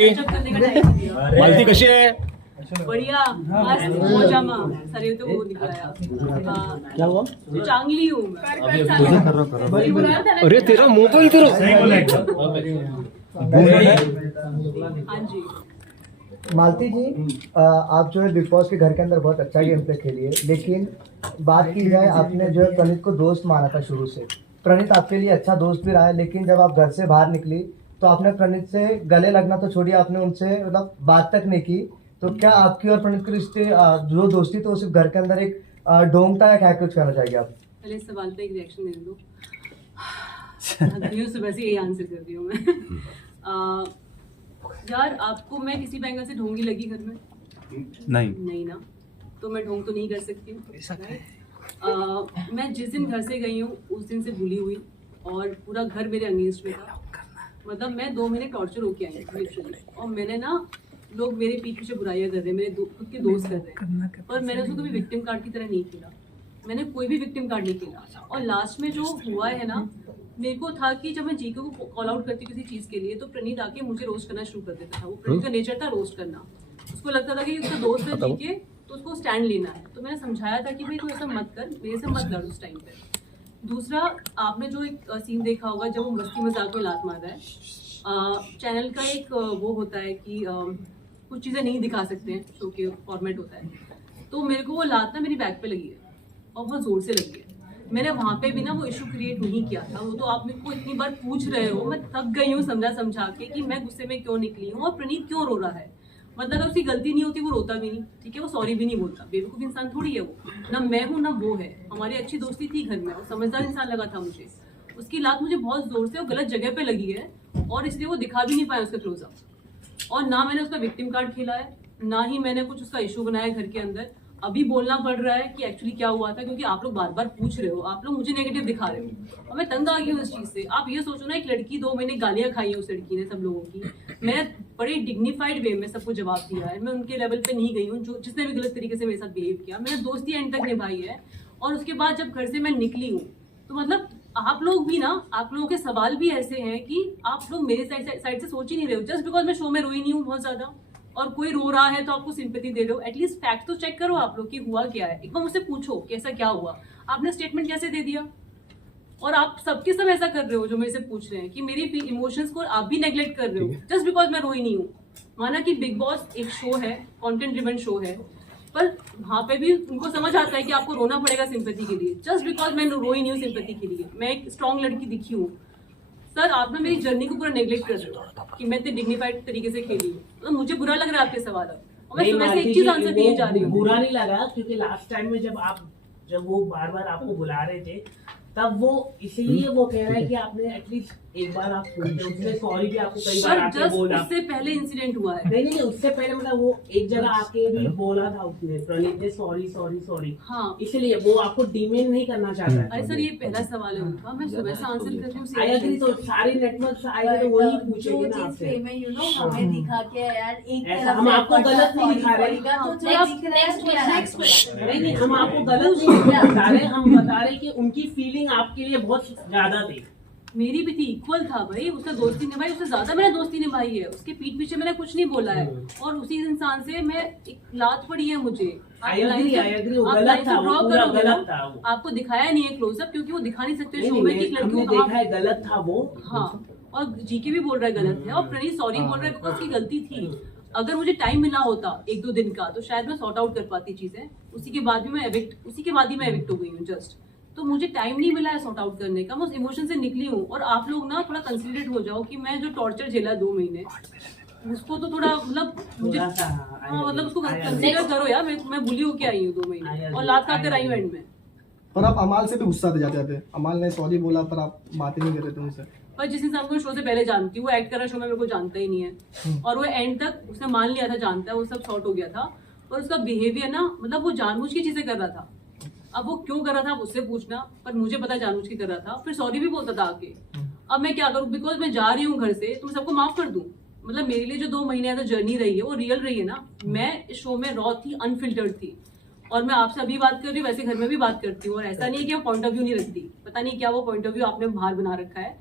मालती कशी आहे? बढ़िया मस्त मोजामा सर तो वो निकला क्या हुआ? चांगली हूँ अरे तेरा मोबाइल तेरा हाँ जी। मालती जी, आप जो है बिग बॉस के घर के अंदर बहुत अच्छा गेम प्ले खेली है, लेकिन बात की जाए आपने जो है प्रणीत को दोस्त माना था शुरू से। प्रणीत आपके लिए अच्छा दोस्त भी रहा है, लेकिन जब आप घर से बाहर निकली तो आपने प्रणीत से गले लगना तो छोड़िए, आपने उनसे मतलब बात तक नहीं की। तो क्या आपकी और प्रणीत के रिश्ते जो दोस्ती तो सिर्फ घर के अंदर एक ढोंगता या क्या कुछ करना चाहिए आप? पहले इस सवाल पे एक रिएक्शन दे दो। सुबह से यही आंसर कर रही हूँ मैं। यार आपको मैं किसी बैंगल से ढोंगी लगी घर में? नहीं ना, तो मैं ढोंग तो नहीं कर सकती हूँ। मैं जिस दिन घर से गई हूँ उस दिन से भूली हुई और पूरा घर मेरे अगेंस्ट में था। मतलब मैं 2 महीने टॉर्चर होके आई लिटरली, और मैंने ना लोग मेरे पीठ पीछे बुराइयां कर रहे हैं, मेरे खुद के दोस्त कर रहे हैं, पर मैंने उसको कभी विक्टिम कार्ड की तरह नहीं खेला। मैंने कोई भी विक्टिम कार्ड नहीं खेला। और लास्ट में जो हुआ है ना, मेरे को था कि जब मैं जीके को कॉल आउट करती किसी चीज के लिए तो प्रणीत आके मुझे रोस्ट करना शुरू कर देता था। वो प्रणीत का नेचर था रोस्ट करना। उसको लगता था कि उसका दोस्त है जीके तो उसको स्टैंड लेना है। तो मैंने समझाया था कि भाई तू ऐसा मत कर, मेरे से मत लड़ उस टाइम पे। दूसरा, आपने जो एक सीन देखा होगा जब वो मस्ती मजाक में लात मार रहा है, चैनल का एक वो होता है कि कुछ चीज़ें नहीं दिखा सकते हैं, शो के फॉर्मेट होता है। तो मेरे को वो लात ना मेरी बैक पे लगी है और बहुत जोर से लगी है। मैंने वहाँ पे भी ना वो इशू क्रिएट नहीं किया था। वो तो आप मेरे को इतनी बार पूछ रहे हो, मैं थक गई हूँ समझा के कि मैं गुस्से में क्यों निकली हूँ और प्रणीत क्यों रो रहा है। मतलब अगर उसकी गलती नहीं होती वो रोता भी नहीं, ठीक है, वो सॉरी भी नहीं बोलता। बेवकूफ़ इंसान थोड़ी है वो, ना मैं हूँ ना वो है। हमारी अच्छी दोस्ती थी घर में, वो समझदार इंसान लगा था मुझे। उसकी लात मुझे बहुत जोर से और गलत जगह पे लगी है और इसलिए वो दिखा भी नहीं पाया उसका क्लोजअप। और ना मैंने उसका विक्टिम कार्ड खेला है, ना ही मैंने कुछ उसका इशू बनाया घर के अंदर। अभी बोलना पड़ रहा है कि एक्चुअली क्या हुआ था, क्योंकि आप लोग बार बार पूछ रहे हो, आप लोग मुझे नेगेटिव दिखा रहे हो और मैं तंग आ गई हूँ इस चीज़ से। आप ये सोचो ना, एक लड़की 2 महीने गालियाँ खाई है उस लड़की ने सब लोगों की। मैं बड़े डिग्निफाइड वे में सबको जवाब दिया है। मैं उनके लेवल पे नहीं गई हूँ। जो जिसने भी गलत तरीके से मेरे साथ बिहेव किया, मैंने दोस्ती एंड तक निभाई है। और उसके बाद जब घर से मैं निकली हूँ तो मतलब आप लोग भी ना, आप लोगों के सवाल भी ऐसे हैं कि आप लोग मेरे साइड से सोच ही नहीं रहे हो। जस्ट बिकॉज मैं शो में रोई नहीं हूँ बहुत ज्यादा और कोई रो रहा है तो आपको सिंपैथी दे रहे हो। एटलीस्ट फैक्ट तो चेक करो आप लोग कि हुआ क्या है। एक बार मुझसे पूछो कि ऐसा क्या हुआ। आपने स्टेटमेंट कैसे दे दिया? और आप सबके सब ऐसा कर रहे हो जो मेरे से पूछ रहे हैं कि मेरी इमोशंस को आप भी नेग्लेक्ट कर रहे हो जस्ट बिकॉज मैं रोई नहीं हूँ। माना कि बिग बॉस एक शो है, कंटेंट ड्रिवन शो है, पर वहाँ पे भी उनको समझ आता है कि आपको रोना पड़ेगा सिंपैथी के लिए। जस्ट बिकॉज मैं रोई नहीं हूँ सिंपैथी के लिए, मैं एक स्ट्रॉन्ग लड़की दिखी हूँ। सर आप ना मेरी जर्नी को पूरा नेग्लेक्ट कर रहे हो कि मैं इतने डिग्निफाइड तरीके से खेली हूँ। तो मुझे बुरा लग रहा है आपके सवाल अब, और मैं सुबह से एक चीज आंसर दिए जा रही हूँ। बुरा नहीं लगा क्योंकि लास्ट टाइम में जब वो बार बार आपको बुला रहे थे तब वो इसीलिए वो कह रहा है कि आपने एटलीस्ट एक बार आप उसने सॉरी भी आपको कई बार आके बोला। उससे पहले इंसिडेंट हुआ है। नहीं उससे पहले मतलब वो एक जगह आके भी बोला था उसने, प्रणीत ने सॉरी। हाँ, इसलिए वो आपको डिमेन नहीं करना चाहता है। अरे सर ये पहला सवाल है उनका, मैं सुबह से आंसर कर रही हूँ। आई एग्री, तो सारे नेटवर्क आएंगे तो वही पूछेंगे ना आपसे। हमें दिखा के यार एक हम आपको गलत नहीं दिखा रहे, नहीं हम आपको गलत नहीं बता रहे, हम बता रहे कि उनकी फीलिंग आपके लिए बहुत ज्यादा थी। मेरी भी थी, इक्वल था भाई। उसने दोस्ती निभाई, उससे ज्यादा मैंने दोस्ती निभाई है। उसके पीठ पीछे मैंने कुछ नहीं बोला है और उसी इंसान से मैं एक लात पड़ी है मुझे। आपको दिखाया नहीं है क्लोजअप क्योंकि वो दिखा नहीं सकते शो में कि लड़कियों को देखा है गलत था वो। हाँ, और जीके भी बोल रहा है गलत है और प्रणीत सॉरी बोल रहा है बिकॉज उसकी गलती थी। अगर मुझे टाइम मिला होता 1-2 दिन का तो शायद मैं सॉर्ट आउट कर पाती चीजें। उसी के बाद ही मैं एविक्ट हो गई हूँ जस्ट। तो मुझे टाइम नहीं मिला है सॉर्ट आउट करने का, मैं उस इमोशन से निकली हूँ। और आप लोग ना थोड़ा कंसिडरेट हो जाओ कि मैं जो टॉर्चर झेला 2 महीने उसको तो थोड़ा मतलब मुझे मतलब उसको कंसिडर करो यार। मैं बुली होके आई हूँ 2 महीने और लात खाकर आई हूँ एंड में। पर आप अमाल से भी गुस्सा दे जाते थे। अमाल ने सॉरी बोला पर आप बात ही नहीं कर रहे थे उनसे। पर जिस इंसान को शो से पहले जानती हूँ, वो एक्ट कर रहा शो में मेरे को जानता ही नहीं है और वो एंड तक उसने मान लिया था जानता है, वो सब सॉर्ट हो गया था। और उसका बिहेवियर ना, मतलब वो जानबूझ की चीजें कर रहा था। अब वो क्यों कर रहा था आप उससे पूछना, पर मुझे पता जानबूझ के कर रहा था। फिर सॉरी भी बोलता था आके। अब मैं क्या करूँ, बिकॉज मैं जा रही हूँ घर से तो मैं सबको माफ कर दूं। मतलब मेरे लिए जो 2 महीने का जर्नी रही है वो रियल रही है ना। मैं इस शो में रॉ थी, अनफिल्टर्ड थी और मैं आपसे अभी बात कर रही हूँ, वैसे घर में भी बात करती हूँ। और ऐसा नहीं है कि मैं पॉइंट ऑफ व्यू नहीं रखती, पता नहीं क्या वो पॉइंट ऑफ व्यू आपने बाहर बना रखा है।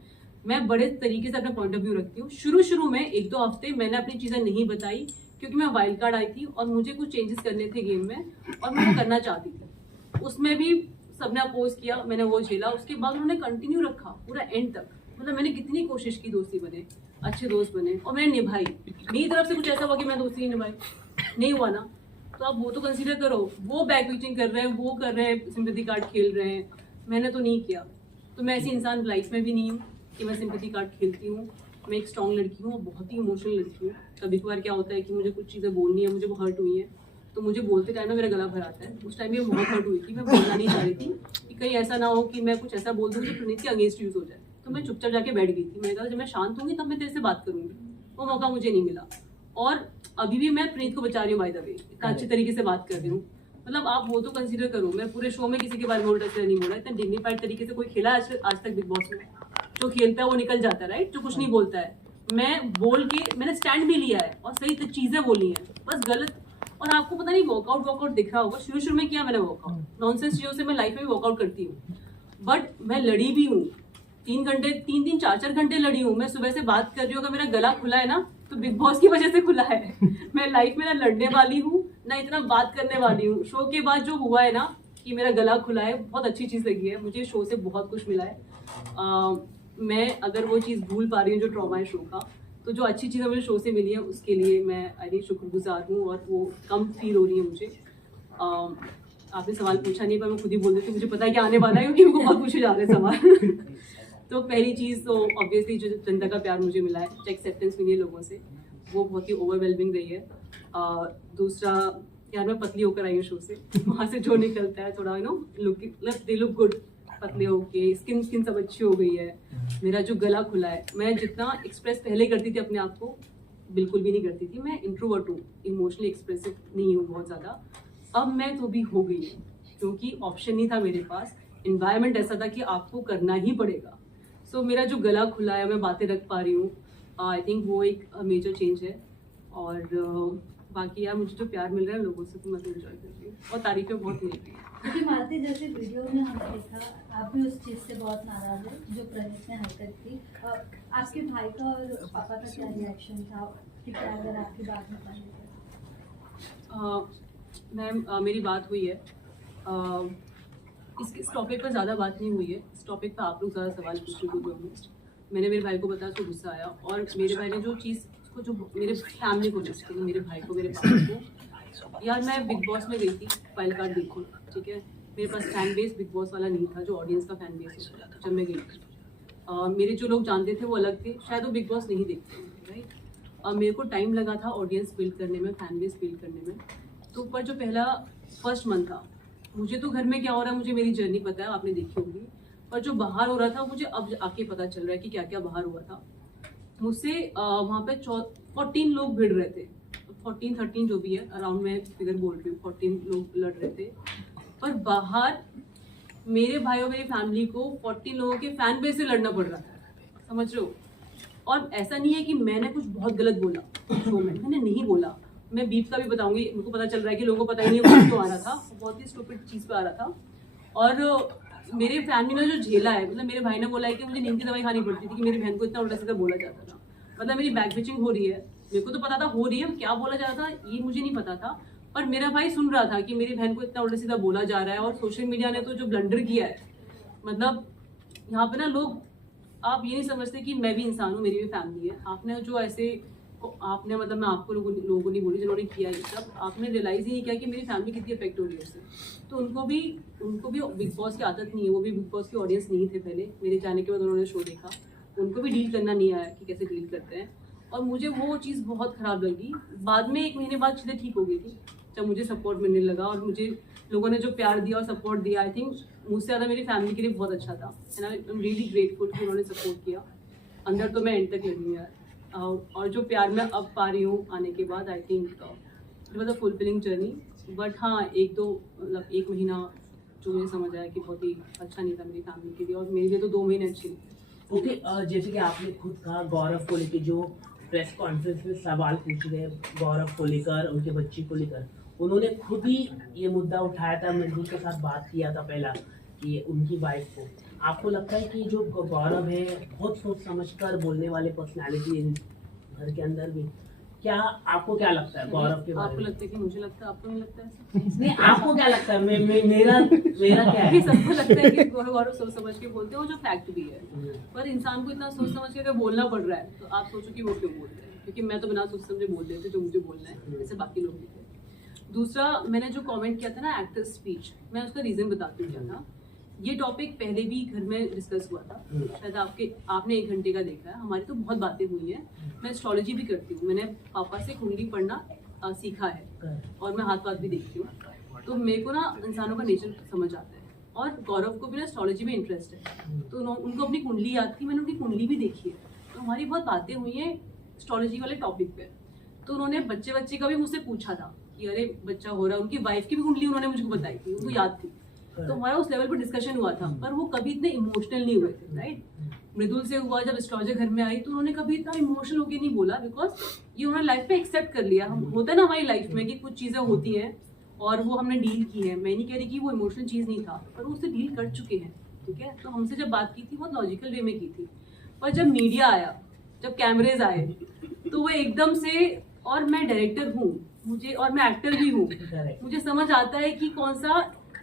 मैं बड़े तरीके से अपना पॉइंट ऑफ व्यू रखती हूँ। शुरू में 1-2 हफ्ते मैंने अपनी चीजें नहीं बताई क्योंकि मैं वाइल्ड कार्ड आई थी और मुझे कुछ चेंजेस करने थे गेम में और मैं वो करना चाहती थी। उसमें भी सबने अपोज किया, मैंने वो झेला। उसके बाद उन्होंने कंटिन्यू रखा पूरा एंड तक। मतलब मैंने कितनी कोशिश की दोस्ती बने, अच्छे दोस्त बने और मैंने निभाई। मेरी तरफ से कुछ ऐसा हुआ कि मैं दोस्ती नहीं निभाई, नहीं हुआ ना, तो आप वो तो कंसीडर करो। वो बैक बीचिंग कर रहे हैं, वो कर रहे हैं, सिंपैथी कार्ड खेल रहे हैं, मैंने तो नहीं किया। तो मैं ऐसी इंसान लाइफ में भी नहीं हूँ कि मैं सिंपैथी कार्ड खेलती हूँ। मैं एक स्ट्रॉन्ग लड़की हूँ और बहुत ही इमोशनल लड़की हूँ। कभी कभार क्या होता है कि मुझे कुछ चीज़ें बोलनी है, मुझे वो हर्ट हुई है, तो मुझे बोलते टाइम ना मेरा गला भर आता है। उस टाइम भी बहुत हर्ट हुई थी, मैं बोलना नहीं चाह रही थी कि कहीं ऐसा ना हो कि मैं कुछ ऐसा बोल दूँ जो प्रणीत के अगेंस्ट यूज हो जाए। तो मैं चुपचाप जाके बैठ गई थी। मैंने कहा जब मैं शांत होंगी तब मैं तेरे से बात करूंगी। वो मौका मुझे नहीं मिला और अभी भी मैं प्रणीत को बचा रही हूँ। बाय द वे इतना अच्छे तरीके से बात कर रही हूँ। मतलब आप वो तो कंसीडर करो, मैं पूरे शो में किसी के बारे में उल्टा सीधा नहीं बोला। इतना डिग्निफाइड तरीके से कोई खेला आज तक बिग बॉस में? जो खेलता है वो निकल जाता है, राइट? जो कुछ नहीं बोलता है। मैं बोल के मैंने स्टैंड भी लिया है और सही चीजें बोली हैं, बस गलत। और आपको पता नहीं वर्कआउट दिख रहा होगा, शुरू में किया मैंने वर्कआउट। नॉनसेंस चीजों से मैं लाइफ में भी वर्कआउट करती हूँ, बट मैं लड़ी भी हूँ 3 घंटे 4 घंटे लड़ी हूँ। मैं सुबह से बात कर रही हूँ, अगर मेरा गला खुला है ना तो बिग बॉस की वजह से खुला है। मैं लाइफ में ना लड़ने वाली हूँ ना इतना बात करने वाली हूँ। शो के बाद जो हुआ है ना कि मेरा गला खुला है, बहुत अच्छी चीज लगी है मुझे। शो से बहुत कुछ मिला है। मैं अगर वो चीज़ भूल पा रही हूँ जो ट्रॉमा है शो का, तो जो अच्छी चीज़ें मुझे शो से मिली है उसके लिए मैं आई थिंक शुक्रगुजार हूँ और वो कम फील हो रही है मुझे। आपने सवाल पूछा नहीं पर मैं खुद ही बोल देती हूँ, मुझे पता है कि आने वाला है क्योंकि उनको बहुत पूछे जा रहे हैं सवाल। तो पहली चीज़ तो ऑब्वियसली जो जनता का प्यार मुझे मिला है, जो एक्सेप्टेंस मिली है लोगों से, वो बहुत ही ओवरवेलमिंग रही है। दूसरा, यार मैं पतली होकर आई हूँ शो से, वहाँ से जो निकलता है थोड़ा दे लुक गुड, पतले होके स्किन सब अच्छी हो गई है। मेरा जो गला खुला है, मैं जितना एक्सप्रेस पहले करती थी अपने आप को बिल्कुल भी नहीं करती थी। मैं इंट्रोवर्ट हूँ, इमोशनली एक्सप्रेसिव नहीं हूँ बहुत ज़्यादा। अब मैं तो भी हो गई हूँ क्योंकि ऑप्शन नहीं था मेरे पास। इन्वायरमेंट ऐसा था कि आपको करना ही पड़ेगा। सो मेरा जो गला खुला है, मैं बातें रख पा रही हूँ, आई थिंक वो एक मेजर चेंज है। और बाकी यार मुझे जो प्यार मिल रहा है लोगों से तो मैं तो एंजॉय कर रही हूँ और तारीफें बहुत मिल रही है। क्योंकि मालती जैसे वीडियो में हमने देखा आप भी उस चीज़ से बहुत नाराज है जो प्रणीत ने हरकत की। आपके भाई का और पापा का क्या रिएक्शन था कि क्या अगर आपकी बात में पानी? मैम मेरी बात हुई है, इस टॉपिक पर ज़्यादा बात नहीं हुई है। इस टॉपिक पर आप लोग ज़्यादा सवाल पूछ रहे हो। मैंने मेरे भाई को बताया तो गुस्सा आया और मेरे भाई ने जो चीज़ को, जो मेरे फैमिली को, जिसके मेरे भाई को, मेरे पापा को, यार मैं बिग बॉस में गई थी वाइल्ड कार्ड देखो, ठीक है? मेरे पास फैन बेस बिग बॉस वाला नहीं था जो ऑडियंस का फैन बेस है। जब मैं गई थी मेरे जो लोग जानते थे वो अलग थे, शायद वो बिग बॉस नहीं देखते थे, राइट? मेरे को टाइम लगा था ऑडियंस बिल्ड करने में, फैन बेस बिल्ड करने में। तो पर जो पहला फर्स्ट मंथ था, मुझे तो घर में क्या हो रहा है मुझे मेरी जर्नी पता है, आपने देखी होगी। पर जो बाहर हो रहा था मुझे अब आके पता चल रहा है कि क्या क्या बाहर हुआ था। मुझसे वहाँ पे 14 लोग भिड़ रहे थे, 14-13 जो भी है अराउंड, मैं फिगर बोल रही हूँ, 14 लोग लड़ रहे थे। पर बाहर मेरे भाई और मेरी फैमिली को 14 लोगों के फैन बेस से लड़ना पड़ रहा था, समझ रहे हो? और ऐसा नहीं है कि मैंने कुछ बहुत गलत बोला शो में, मैंने नहीं बोला। मैं बीफ का भी बताऊंगी, मेरे को पता चल रहा है कि लोगों को पता ही नहीं वो क्यों आ रहा था, बहुत ही स्टूपिड चीज़ पे आ रहा था। और मेरे फैमिली ने जो झेला है, मतलब मेरे भाई ने बोला है कि मुझे नींद की दवाई खानी पड़ती थी कि मेरी बहन को इतना उल्टा सीधा बोला जाता था। मतलब मेरी बैक बिचिंग हो रही है, मेरे को तो पता था हो रही है, क्या बोला जाता था ये मुझे नहीं पता था। पर मेरा भाई सुन रहा था कि मेरी बहन को इतना उल्टा सीधा बोला जा रहा है। और सोशल मीडिया ने तो जो ब्लंडर किया है, मतलब यहाँ पे ना लोग, आप ये नहीं समझते कि मैं भी इंसान हूँ, मेरी भी फैमिली है। आपने जो ऐसे आपने, मतलब मैं आपको लोगों नहीं बोली जिन्होंने किया ये सब, आपने रियलाइज ही नहीं किया कि मेरी फैमिली कितनी अफेक्ट हो रही है उससे। तो उनको भी बिग बॉस की आदत नहीं है, वो भी बिग बॉस की ऑडियंस नहीं थे पहले। मेरे जाने के बाद उन्होंने शो देखा, उनको भी डील करना नहीं आया कि कैसे डील करते हैं। और मुझे वो चीज़ बहुत ख़राब लगी। बाद में 1 महीने बाद चीज़ें ठीक हो गई थी जब मुझे सपोर्ट मिलने लगा और मुझे लोगों ने जो प्यार दिया और सपोर्ट दिया, आई थिंक मुझसे ज़्यादा मेरी फैमिली के लिए बहुत अच्छा था। And I am really grateful कि उन्होंने सपोर्ट किया। अंदर तो मैं एंड तक लगी यार। और जो प्यार मैं अब पा रही हूँ आने के बाद, I think it was a fulfilling journey. But हाँ, 1 महीना जो मुझे समझ आया कि बहुत ही अच्छा नहीं था मेरी फैमिली के लिए, और मेरे लिए तो 2 महीने अच्छे नहीं। ओके, जैसे कि आपने खुद कहा गौरव को लेकर जो प्रेस कॉन्फ्रेंस में सवाल पूछ रहे गौरव को लेकर, उनके बच्ची को लेकर, उन्होंने खुद ही ये मुद्दा उठाया था, मजदूर के साथ बात किया था पहला कि उनकी वाइफ को आपको लगता है कि जो गौरव है बहुत सोच समझकर बोलने वाले पर्सनालिटी है घर के अंदर भी, क्या आपको क्या लगता है गौरव के बारे आपको में? लगता है कि मुझे लगता है, आपको नहीं लगता है ऐसा? नहीं, आपको क्या लगता है? मेरा क्या है? सबको लगता है कि गौरव सोच समझ के बोलते हैं, वो जो फैक्ट भी है। पर इंसान को इतना सोच समझ के अगर बोलना पड़ रहा है तो आप सोचो कि वो क्यों बोल रहे हैं, क्योंकि मैं तो बिना सोच समझे बोल रहे थे जो मुझे बोलना है, जैसे बाकी लोग भी थे। दूसरा, मैंने जो कमेंट किया था ना एक्टर स्पीच, मैं उसका रीजन बताती हूँ क्या था। ये टॉपिक पहले भी घर में डिस्कस हुआ था, शायद आपने 1 घंटे का देखा है। हमारी तो बहुत बातें हुई हैं। मैं एस्ट्रोलॉजी भी करती हूँ, मैंने पापा से कुंडली पढ़ना सीखा है और मैं हाथ भी देखती हूँ, तो मेरे को ना इंसानों का नेचर समझ आता है। और गौरव को भी ना एस्ट्रोलॉजी में इंटरेस्ट है, तो उनको अपनी कुंडली याद थी, मैंने उनकी कुंडली भी देखी है, तो हमारी बहुत बातें हुई हैं एस्ट्रोलॉजी वाले टॉपिक पे। तो उन्होंने बच्चे का भी मुझसे पूछा था कि अरे बच्चा हो रहा है, उनकी वाइफ की भी कुंडली उन्होंने मुझको बताई थी, उनको याद थी, तो हमारा उस लेवल पर डिस्कशन हुआ था। पर वो कभी इतने इमोशनल नहीं हुए थे, राइट। मृदुल से हुआ, जब एस्ट्रोलॉजर घर में आई तो उन्होंने कभी इतना इमोशनल होकर नहीं बोला, बिकॉज ये उन्होंने लाइफ में एक्सेप्ट कर लिया। हम होता है ना हमारी लाइफ में कि कुछ चीजें होती हैं और वो हमने डील की है। मैं नहीं कह रही कि वो इमोशनल चीज नहीं था, पर वो उससे डील कर चुके हैं, ठीक है। तो हमसे जब बात की थी बहुत लॉजिकल वे में की थी, पर जब मीडिया आया, जब कैमरेज आए, तो वो एकदम से, और मैं डायरेक्टर हूँ मुझे, और मैं एक्टर भी हूँ, मुझे समझ आता है कि कौन सा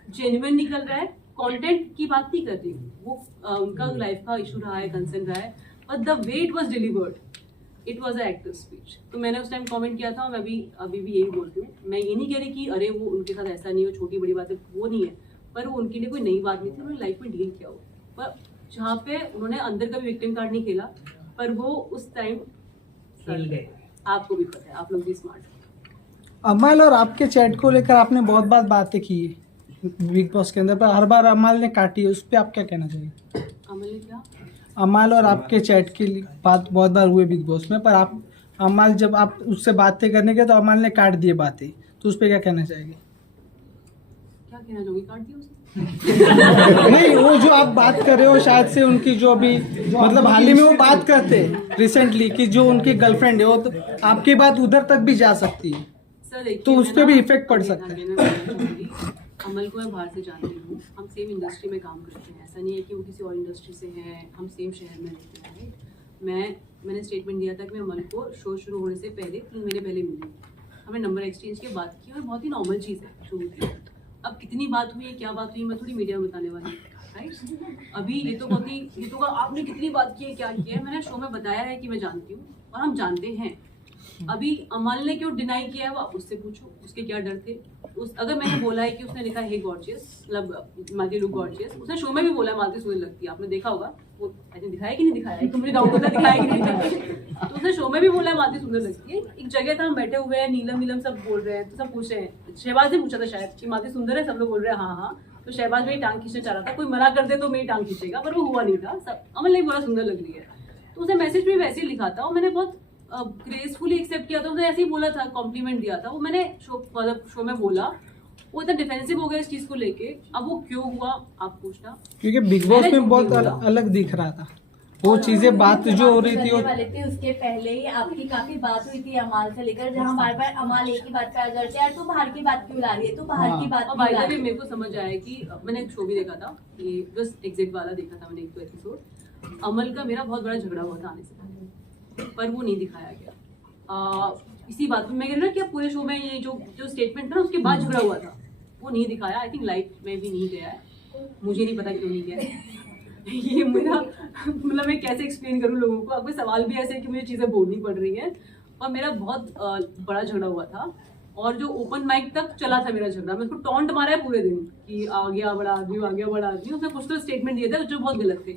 जेन्युइन निकल रहा है। कंटेंट की बात नहीं कर रही हूँ, वो उनका लाइफ का इशू रहा है, कंसर्न रहा है, but the way it was delivered, it was a actor speech. तो मैंने उस टाइम कमेंट किया था, मैं भी अभी भी यही बोलती हूँ। मैं ये नहीं कह रही कि अरे वो उनके साथ ऐसा नहीं हो, छोटी बड़ी बात है, वो नहीं है, पर वो उनके लिए कोई नई बात नहीं थी, उन्होंने लाइफ में डील किया हो। पर जहाँ पे उन्होंने अंदर का भी विक्टिम कार्ड नहीं खेला, पर वो उस टाइम खेल गए। आपको भी पता है, आप लोग भी स्मार्ट हो। अमल और आपके चैट को लेकर आपने बहुत बातें की है बिग बॉस के अंदर, पर हर बार अमल ने काटी है, उस पर आप क्या कहना चाहिए? अमल ने क्या? अमल और आपके चैट की बात बहुत बार हुई बिग बॉस में, पर आप अमल जब आप उससे बातें करने के तो अमल ने काट दिए बातें, तो उस पर क्या कहना चाहेंगे? क्या कहना चाहोगे? काट दिया उसे? नहीं, वो जो आप बात कर रहे हो शायद से उनकी जो अभी मतलब हाल ही में वो बात करते हैं रिसेंटली कि जो उनकी गर्लफ्रेंड है, वो तो आपकी बात उधर तक भी जा सकती है, तो उस पर भी इफेक्ट पड़ सकता है। अमल को मैं बाहर से जानती हूँ, हम सेम इंडस्ट्री में काम करते हैं, ऐसा नहीं है कि वो किसी और इंडस्ट्री से हैं, हम सेम शहर में रहते हैं। मैंने स्टेटमेंट दिया था कि मैं अमल को शो शुरू होने से पहले 3 महीने पहले मिली, हमें नंबर एक्सचेंज की बात की, और बहुत ही नॉर्मल चीज़ है शुरू की। अब कितनी बात हुई है, क्या बात हुई, मैं थोड़ी मीडिया में बताने वाली हूँ, राइट। अभी ये तो आपने कितनी बात की है, क्या किया है, मैंने शो में बताया है कि मैं जानती हूँ और हम जानते हैं। अभी अमल ने क्यों डिनाई किया है वो आप उससे पूछो, उसके क्या डर थे। अगर मैंने बोला है कि उसने लिखा है गॉर्जियस, मतलब मालती लुक गॉर्जियस, उसने शो में भी बोला है मालती सुंदर लगती है, आपने देखा होगा, वो ऐसे दिखाया कि नहीं दिखाया है, तो मुझे डाउट होता है दिखाया कि नहीं दिखाया। तो उसने शो में भी बोला है मालती सुंदर लगती है। एक जगह था, हम बैठे हुए हैं, नीलम सब बोल रहे हैं, तो सब पूछ रहे हैं, शहबाज ने पूछा था शायद कि मालती सुंदर है, सब लोग बोल रहे हैं हाँ, तो शहबाज मेरी टांग खींचना चाह रहा था, कोई मना कर दे तो मेरी टांग खींचेगा, पर वो हुआ नहीं था। अमल ने बोला सुंदर लग रही है, तो उसने मैसेज भी वैसे ही लिखा था, और मैंने बहुत ग्रेसफुली एक्सेप्ट किया था। उसने ऐसे ही बोला था, कॉम्प्लीमेंट दिया था, वो मैंने शो में बोला। वो इतना डिफेंसिव हो गया इस चीज को लेके, अब वो क्यों हुआ आप पूछना, क्योंकि बिग बॉस में बहुत अलग दिख रहा था वो चीजें, बात जो हो रही थी वाले थे, उसके पहले ही आपकी काफी बात हुई थी अमाल से लेकर, जहाँ बार बार अमाल एक ही बात पे आ जाते यार तू बाहर की बात क्यों ला रही है, तू बाहर की बात और क्यों ला बाय द रही वे है। मेरे को समझ आया कि मैंने एक शो भी देखा था, ये बस एग्जिट वाला देखा था मैंने, 1-2 एपिसोड। अमल का मेरा बहुत बड़ा झगड़ा हुआ था आने से पहले, पर वो नहीं दिखाया गया। इसी बात में मैं कह रही हूँ ना कि पूरे शो में ये जो स्टेटमेंट था ना, उसके बाद झगड़ा हुआ था, वो नहीं दिखाया। आई थिंक लाइफ में भी नहीं गया है, मुझे नहीं पता क्यों नहीं गया है। ये मेरा मतलब मैं कैसे एक्सप्लेन करूँ लोगों को। आपके सवाल भी ऐसे कि मुझे चीज़ें बोलनी पड़ रही हैं, और मेरा बहुत बड़ा झगड़ा हुआ था, और जो ओपन माइक तक चला था मेरा झगड़ा, मैं उसको टॉन्ट मारा है पूरे दिन कि आ गया बड़ा आदमी, आ गया बड़ा आदमी। उसने कुछ तो स्टेटमेंट दिए थे जो बहुत गलत थे,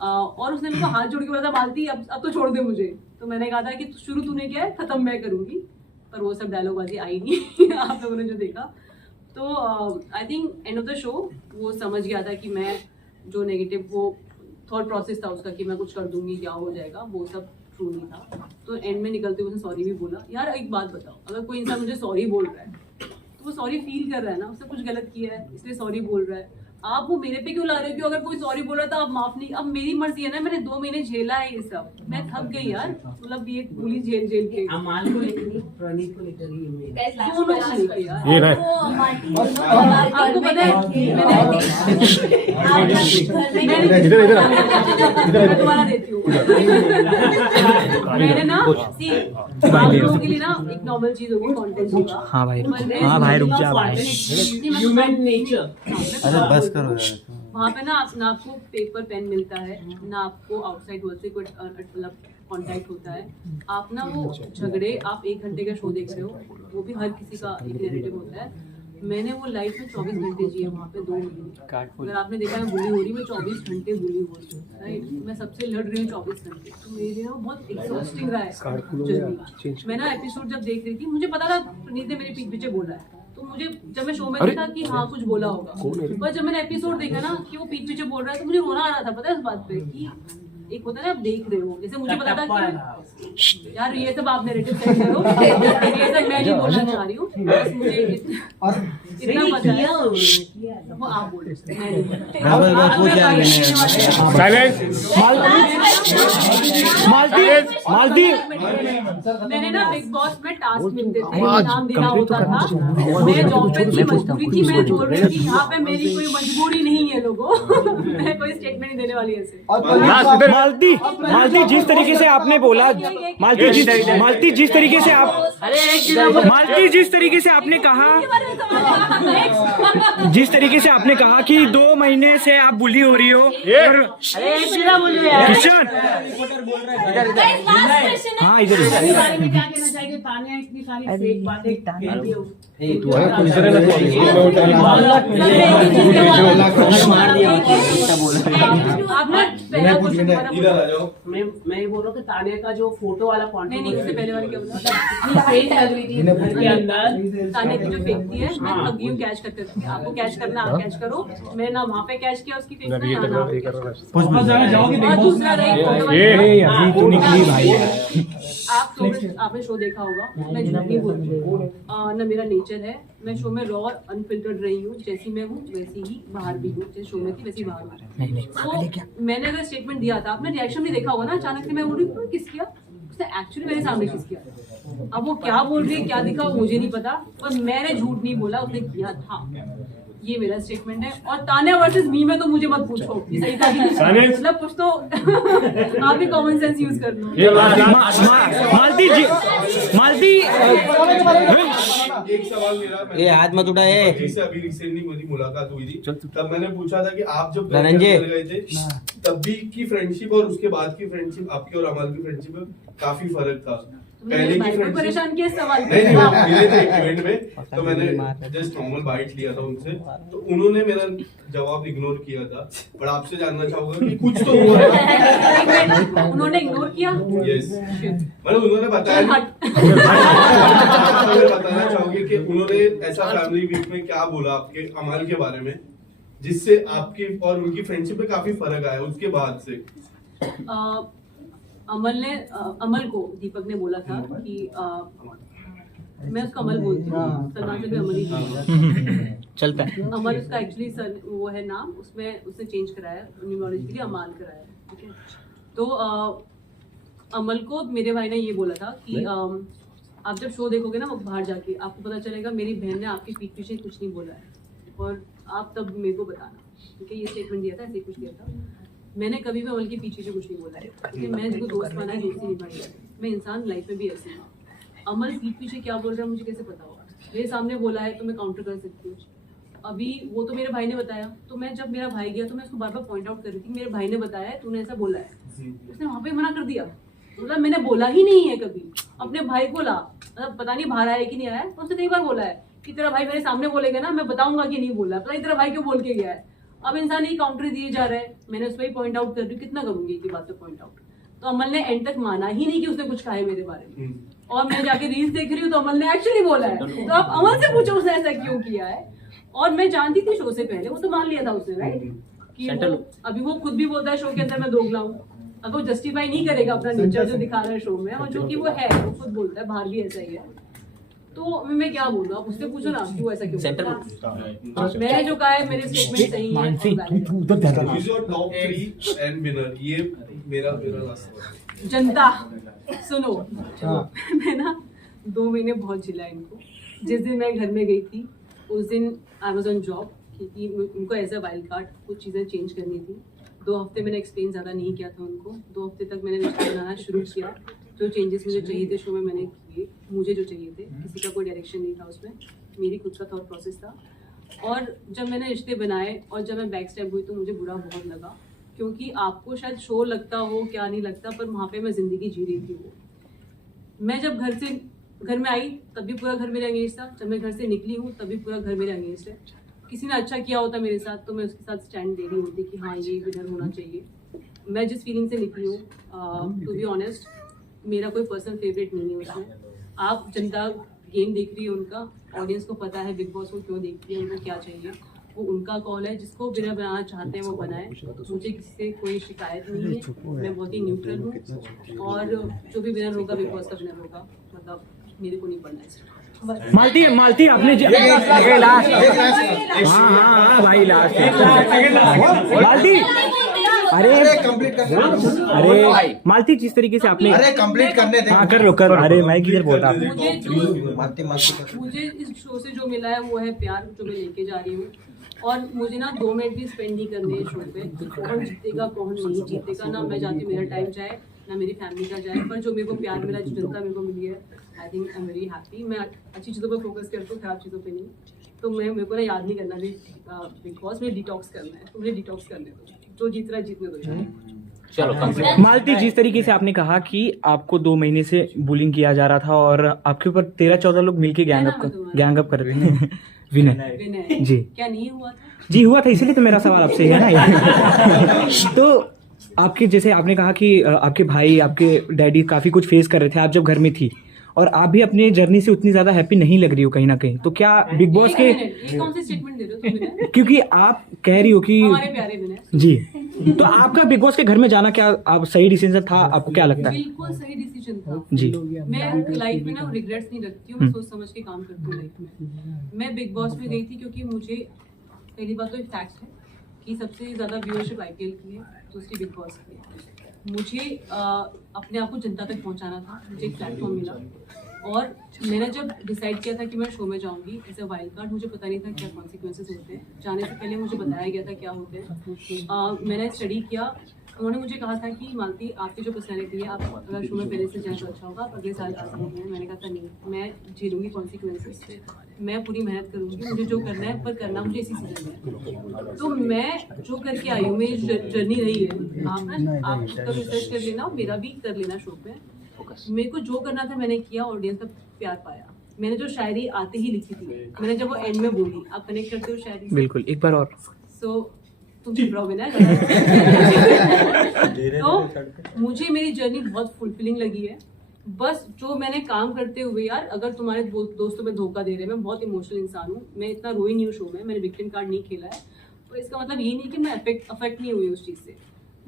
और उसने मेरे को हाथ जोड़ के बोला था मालती अब तो छोड़ दे मुझे। तो मैंने कहा था कि शुरू तूने किया है, खत्म मैं करूँगी, पर वो सब डायलॉग बाजी आई नहीं आप लोगों ने जो देखा। तो I think end of the show वो समझ गया था कि मैं जो नेगेटिव वो थॉट प्रोसेस था उसका कि मैं कुछ कर दूंगी, क्या हो जाएगा, वो सब ट्रू नहीं था। तो एंड में निकलते हुए उसने सॉरी भी बोला। यार एक बात बताओ, अगर कोई इंसान मुझे सॉरी बोल रहा है तो वो सॉरी फील कर रहा है ना, उसने कुछ गलत किया है इसलिए सॉरी बोल रहा है। आप वो मेरे पे क्यों ला रहे हो कि अगर कोई सॉरी बोला तो आप माफ नहीं। अब मेरी मर्जी है ना, मैंने 2 महीने झेला है ये सब, मैं थक गई यार, मतलब ये पूरी झेल के। अमाल को लेकर नहीं, प्रणीत को लेकर ही ये Guys, last क्यों लोग question. नहीं किया यार? ये रहा। वो मार्टी आपको पता है मैं दोबारा देती हूँ। मैंने ना आप लोगों के लिए ना एक नॉर्मल चीज होगी, कंटेंट होगा। हाँ भाई, मैंने- हाँ भाई, रुक जा भाई। Human nature. अरे बस करो यार। वहाँ पे ना आपको पेपर पेन मिलता है ना, आपको आउटसाइड वर्ल्ड से कोई मतलब कांटेक्ट होता है। आप ना वो झगड़े, आप 1 घंटे का शो देख रहे हो, वो भी हर किसी का एक नैरेटिव होता है। मैंने वो लाइफ में 24 घंटे जिए वहाँ पे 2 महीने। अगर आपने देखा है बुली हो रही, मैं 24 घंटे बुली हो रही हूँ, राइट। मैं सबसे लड़ रही हूँ 24 घंटे, तो मेरे लिए वो बहुत एक्सॉस्टिंग रहा है जर्नी। मैं ना एपिसोड जब देख रही थी, मुझे पता था प्रणीत ने मेरे पीछे बोला है, तो मुझे जब मैं शो में देखा कि हाँ कुछ बोला होगा, पर जब मैंने एपिसोड देखा ना कि वो पीछे बोल रहा है, तो मुझे रोना आ रहा था। पता है इस बात पे कि एक होता है ना, आप देख रहे हो, जैसे मुझे पता था कि यार ये सब आप नैरेटिव सेट करो, ये सब मैं नहीं बोलना चाह रही हूँ, बस मुझे इतना पता है। वो आप बोल रहे मैंने ना बिग बॉस में टास्क मिलते थे, नाम देना होता था। मैं जॉब पे थी, मजबूरी थी, मैं बोल रही थी यहाँ पे मेरी कोई मजबूरी नहीं है लोगों। मैं कोई स्टेटमेंट नहीं देने वाली ऐसे। मालती जिस तरीके से आपने बोला, मालती जिस तरीके से आपने कहा, जिस तरीके से आपने कहा कि 2 महीने से आप बुली हो रही हो, किशन हाँ इधर इसके बारे में क्या कहना चाहिए? तानिया इतनी सारी फेक बातें कहती है। मैं ये बोल रहा हूँ कि तानिया का जो फोटो वाला नहीं नहीं, इससे पहले वाली क्या बोला? फेक लग रही थी घर के अंदर। ताने की जो फेंकती है, मैं थक गई हूँ कैच करते थे। आपको कैच करना आप कैच करो, मैंने ना वहाँ पे कैच किया उसकी फेंकना, यहाँ ना और दूसरा अभी तो निकली भाई। आपने शो देखा होगा, मैं झूठ नहीं बोलती ना, मेरा नेचर है। मैं शो में रॉ और अनफिल्टर्ड रही हूँ, जैसी मैं हूँ वैसी ही बाहर भी हूँ, जैसे शो में थी वैसी बाहर हूँ। तो मैंने अगर स्टेटमेंट दिया था, आपने रिएक्शन भी देखा होगा ना, अचानक से मैं बोल रही हूँ किस किया, उसने एक्चुअली मेरे सामने किस किया। अब वो क्या बोल रही है, क्या दिखा, मुझे नहीं पता, पर मैंने झूठ नहीं बोला, उसने किया था। ये मेरा स्टेटमेंट है। और तान्या वर्सेस मी में तो मुझे मत पूछो कि सही था कि नहीं, मतलब कुछ तो आप भी कॉमन सेंस यूज कर लो। मालती एक सवाल मेरा, ये हाथ मत उठाए। जैसे अभी रिसेंटली मेरी मुलाकात हुई थी, तब मैंने पूछा था कि आप जब धनंजय गए थे तब भी की फ्रेंडशिप और उसके बाद की फ्रेंडशिप, आपकी और अमल की फ्रेंडशिप में काफी फर्क था। पहले की फ्रेंडशिप परेशान किया इस सवाल नहीं मिले थे इवेंट में, तो मैंने जस्ट नॉर्मल बाइट लिया था उनसे, तो उन्होंने मेरा जवाब इग्नोर किया था। पर आपसे जानना चाहूंगा कि कुछ तो हुआ है। उन्होंने इग्नोर किया? यस, मतलब उन्होंने बताया। बताना चाहूंगी कि उन्होंने ऐसा फैमिली वीक में क्या बोला आपके अमल के बारे में, जिससे आपकी और उनकी फ्रेंडशिप में काफी फर्क आया उसके बाद से। अमल को दीपक ने बोला था कि मैं उसका अमल बोलती हूँ, सलमान से भी अमल ही चलता है। अमल उसका एक्चुअली वो है नाम, उसमें उसने चेंज कराया न्यूमरोलॉजी के लिए, अमाल कराया, ठीक है। तो अमल को मेरे भाई ने ये बोला था कि आप जब शो देखोगे ना, वो बाहर जाके आपको पता चलेगा मेरी बहन ने आपकी पीठ पीछे कुछ नहीं बोला है, और आप तब मेरे को बताना, ठीक है। ये स्टेटमेंट दिया था, ऐसे कुछ दिया था। मैंने कभी भी अमल के पीछे कुछ नहीं बोला है। मैं जिसको दोस्त बना है, दोस्ती निभाई है। मैं इंसान लाइफ में भी ऐसी हूँ। अमल पीठ पीछे क्या बोल रहा है मुझे कैसे पता होगा? मेरे सामने बोला है तो मैं काउंटर कर सकती हूँ। अभी वो तो मेरे भाई ने बताया, तो मैं जब मेरा भाई गया तो मैं उसको बार बार पॉइंट आउट कर रही थी, मेरे भाई ने बताया है, तूने ऐसा बोला है। उसने वहाँ पे मना कर दिया, मतलब मैंने बोला ही नहीं है कभी। अपने भाई को ला, मतलब पता नहीं बाहर आया कि नहीं आया, तो उसने कई बार बोला है कि तेरा भाई मेरे सामने बोलेगा ना, मैं बताऊंगा कि नहीं बोला, पता नहीं तेरा भाई क्यों बोल के गया है। अब इंसान ही काउंटर दिए जा रहा है, मैंने उस पर ही पॉइंट आउट कर रही हूँ, कितना करूंगी की बात पे पॉइंट आउट। तो अमल ने एंड तक माना ही नहीं कि उसने कुछ कहा है मेरे बारे में, और मैं जाके रील्स देख रही हूँ तो अमल ने एक्चुअली बोला है। तो आप अमल से पूछो उसने ऐसा क्यों किया है। और मैं जानती थी शो से पहले, वो तो मान लिया था उसने, राइट, कि वो अभी वो खुद भी बोलता है शो के अंदर मैं दोगला हूँ। अगर वो जस्टिफाई नहीं करेगा अपना नेचर जो दिखा रहा है शो में, और जो कि वो है, वो खुद बोलता है, बाहर भी ऐसा ही है। तो मैं क्या बोलूँ, आप उससे पूछो ना क्यों ऐसा क्यों बोला। मैंने जो कहा है मेरे स्टेटमेंट सही है। Who's your top 3 and winner? ये मेरा लास्ट। जनता सुनो, मैं ना 2 महीने बहुत झिला इनको। जिस दिन मैं घर में गई थी उस दिन आई वाज ऑन जॉब, क्योंकि उनको एज अ वाइल्ड कार्ड कुछ चीज़ें चेंज करनी थी। 2 हफ्ते मैंने एक्सप्लेन ज़्यादा नहीं किया था उनको। 2 हफ्ते तक मैंने रिश्ता बनाना शुरू किया। जो चेंजेस मुझे चाहिए थे शो में मैंने किए, मुझे जो चाहिए थे, किसी का कोई डायरेक्शन नहीं था उसमें, मेरी खुद का थॉट प्रोसेस था। और जब मैंने रिश्ते बनाए और जब मैं बैक स्टेप हुई तो मुझे बुरा बहुत लगा, क्योंकि आपको शायद शो लगता हो क्या नहीं लगता, पर वहाँ पे मैं ज़िंदगी जी रही थी। वो मैं जब घर में आई तब भी पूरा घर मेरे अगेंस्ट था, जब मैं घर से निकली हूँ तब भी पूरा घर मेरे अगेंस्ट है। किसी ने अच्छा किया होता मेरे साथ तो मैं उसके साथ स्टैंड दे रही होती कि हाँ ये विनर होना चाहिए। मैं जिस फीलिंग से निकली हूँ, टू बी ऑनेस्ट, मेरा कोई पर्सनल फेवरेट नहीं है उसमें। आप जनता गेम देख रही है, उनका ऑडियंस को पता है बिग बॉस को क्यों देखती है, उनको क्या चाहिए, वो उनका कॉल है। जिसको विनर बनाना चाहते हैं वो बनाए, मुझे किसी से कोई शिकायत नहीं है। मैं बहुत ही न्यूट्रल हूँ और जो भी विनर होगा बिग बॉस का विनर होगा, मतलब मेरे को नहीं पढ़ना है। मालती आपने लास्ट, हाँ भाई लास्ट मालती, अरे मालती जिस तरीके से आपने कंप्लीट करने दे। हाँ कर, अरे मैं किधर बोल रहा मुझे इस शो से जो मिला है वो है प्यार, जो मैं लेके जा रही हूँ। और मुझे ना 2 मिनट भी स्पेंड नहीं करने हैं शो पे। कौन जीतेगा कौन नहीं जीतेगा, ना मैं चाहती हूँ मेरा टाइम जाए ना मेरी फैमिली का जाए, पर जो मेरे को प्यार मिला, जो जनता मेरे को मिली है, I think I am very happy. मैं अच्छी चीज़ों पर फोकस करती हूँ, खराब चीज़ों पे नहीं। तो मेरे को ना याद नहीं करना भी बिग बॉस में डिटॉक्स करना है, तो मुझे डिटॉक्स करने दो, जो जीत रहा है जीतने दो। चलो मालती, जिस तरीके से आपने कहा कि आपको 2 महीने से बुलिंग किया जा रहा था और आपके ऊपर 13-14 लोग मिलके गैंग अप कर रहे थे। विनय जी, क्या नहीं हुआ था? जी हुआ था, इसीलिए तो मेरा सवाल आपसे है ना। तो आपके जैसे आपने कहा कि आपके भाई आपके डैडी काफी कुछ फेस कर रहे थे आप जब घर में थी, और आप भी अपने जर्नी से उतनी ज्यादा हैप्पी नहीं लग रही हो कहीं ना कहीं, तो क्या बिग बॉस के, ये कौन सी स्टेटमेंट दे रहे हो तुम? क्योंकि आप कह रही हो कि हमारे प्यारे विनय जी, तो आपका बिग बॉस के घर में जाना क्या आप सही डिसीजन था, आपको क्या लगता है? बिल्कुल सही डिसीजन था जी। मैं लाइफ में ना रिग्रेट्स नहीं रखती हूँ, मैं सोच समझ के काम करती हूँ लाइफ में। मैं बिग बॉस में गई थी क्योंकि मुझे पहली बात तो एक फैक्ट है कि सबसे ज्यादा व्यूअरशिप आईपीएल की है, दूसरी बिग बॉस की है। मुझे अपने आप को जनता तक पहुंचाना था, मुझे एक प्लेटफॉर्म मिला। और मैंने जब डिसाइड किया था कि मैं शो में जाऊंगी एज अ वाइल्ड कार्ड, मुझे पता नहीं था क्या कॉन्सिक्वेंसेस होते हैं। जाने से पहले मुझे बताया गया था क्या होते हैं। मैंने स्टडी किया, उन्होंने मुझे कहा था कि मालती आपकी जो पर्सनैलिटी है, आप अगर शो में पहले से जाए तो अच्छा होगा, आप अगले साल आ सकते हैं। मैंने कहा था नहीं, मैं झेलूंगी कॉन्सिक्वेंसेस, मैं पूरी मेहनत करूंगी, मुझे जो करना है पर करना मुझे इसी सीजन में। तो मैं जो करके आई हूँ, मेरी जर्नी रही है। आप उसका रिसर्च कर लेना, मेरा भी कर लेना शो पे। मेरे को जो करना था मैंने किया, ऑडियंस का प्यार पाया। मैंने जो शायरी आते ही लिखी थी, मैंने जब वो एंड में बोली, आप कनेक्ट करते हो शायरी से? बिल्कुल, एक बार और। सो तुम चुप रहोगे ना। तो मुझे मेरी जर्नी बहुत फुलफिलिंग लगी है। बस जो मैंने काम करते हुए, यार अगर तुम्हारे दोस्तों में धोखा दे रहे हैं, मैं बहुत इमोशनल इंसान हूँ, मैं इतना रोई नहीं हूँ शो में, मैंने विक्टिम कार्ड नहीं खेला है, तो इसका मतलब ये नहीं कि मैं अफेक्ट नहीं हुई उस चीज़ से।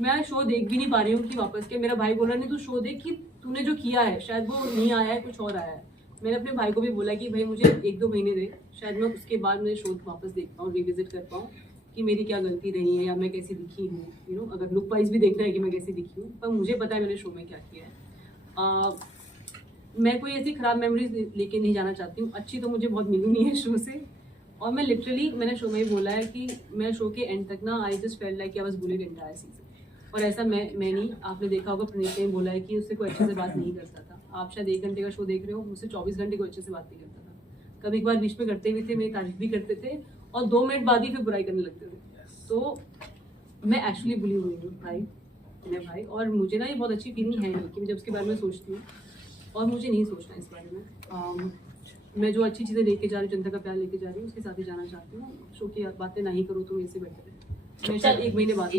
मैं शो देख भी नहीं पा रही हूँ कि वापस के मेरा भाई बोल रहा नहीं तू शो देख कि तूने जो किया है शायद वो नहीं आया है, कुछ और आया है। मैंने अपने भाई को भी बोला कि भाई मुझे 1-2 महीने दे, शायद मैं उसके बाद मैं शो वापस देख पाऊँ, रिविजिट कर पाऊँ कि मेरी क्या गलती रही है या मैं कैसी दिखी हूँ। यू नो, अगर लुक वाइज भी देखना है कि मैं कैसी दिखी हूँ, पर मुझे पता है मैंने शो में क्या किया है। मैं कोई ऐसी ख़राब मेमोरीज लेके नहीं जाना चाहती हूँ। अच्छी तो मुझे बहुत मिली नहीं है शो से, और मैं लिटरली, मैंने शो में ही बोला है कि मैं शो के एंड तक ना I just felt like I was bullied entire season. और ऐसा मैं नहीं, आपने देखा होगा प्रणीत ने बोला है कि उससे कोई अच्छे से बात नहीं करता था। आप शायद 1 घंटे का शो देख रहे हो, मुझसे 24 घंटे कोई अच्छे से बात नहीं करता था। कभी एक बार बीच में करते भी थे, मेरी तारीफ भी करते थे, और 2 मिनट बाद ही फिर बुराई करने लगते थे। तो मैं एक्चुअली बुली हुई हूँ भाई, और मुझे ना ये बहुत अच्छी फीलिंग है कि मैं जब उसके बारे में सोचती हूँ, और मुझे नहीं सोचना इस बारे में। मैं जो अच्छी चीज़ें लेके जा रही हूँ, जनता का प्यार लेके जा रही हूँ, उसके साथ ही जाना चाहती हूँ। शो की बातें ना ही करो तो इससे बेटर है। मैं शायद 1 महीने बाद